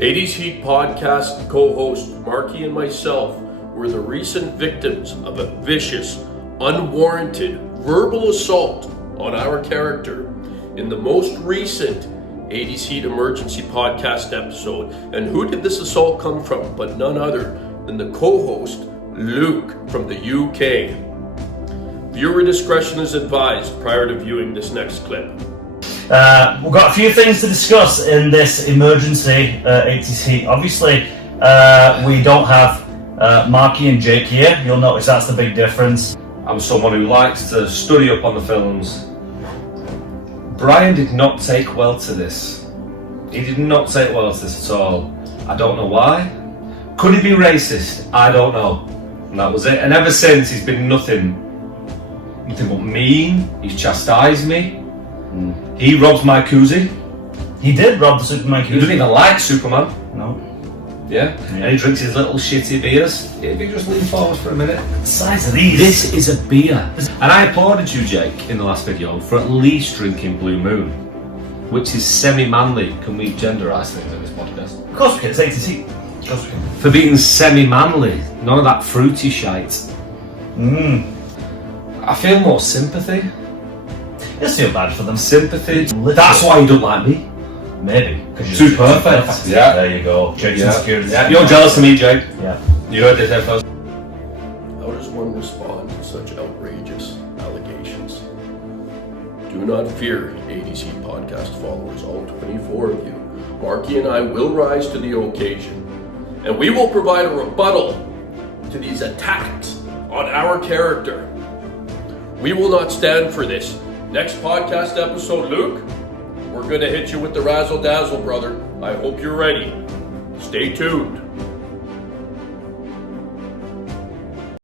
80s Heat podcast co-host Marky and myself were the recent victims of a vicious, unwarranted verbal assault on our character in the most recent 80s Heat emergency podcast episode. And who did this assault come from but none other than the co-host Luke from the UK. Viewer discretion is advised prior to viewing this next clip. We've got a few things to discuss in this emergency 80s Heat. Obviously, we don't have Marky and Jake here. You'll notice that's the big difference. I'm someone who likes to study up on the films. Brian did not take well to this. He did not take well to this at all. I don't know why. Could he be racist? I don't know. And that was it. And ever since, he's been nothing but mean. He's chastised me. He robs my koozie. He did rob the Superman koozie. He doesn't even like Superman. No. Yeah. And he drinks his little shitty beers. If you just lean forward for a minute. The size of these. This is a beer. And I applauded you, Jake, in the last video for at least drinking Blue Moon, which is semi-manly. Can we genderise things in this podcast? Of course we can. It's 80s Heat. Of course we can. For being semi-manly. None of that fruity shite. I feel more sympathy. You feel bad for them. Sympathy. Literally. That's why you don't like me. Maybe. Too perfect. Yeah. There you go. Jake's insecurities. Yeah. You're jealous of me, Jake. Yeah. You heard this here first. How does one respond to such outrageous allegations? Do not fear, 80s Heat podcast followers, all 24 of you. Marky and I will rise to the occasion, and we will provide a rebuttal to these attacks on our character. We will not stand for this. Next podcast episode, Luke, we're going to hit you with the razzle-dazzle, brother. I hope you're ready. Stay tuned.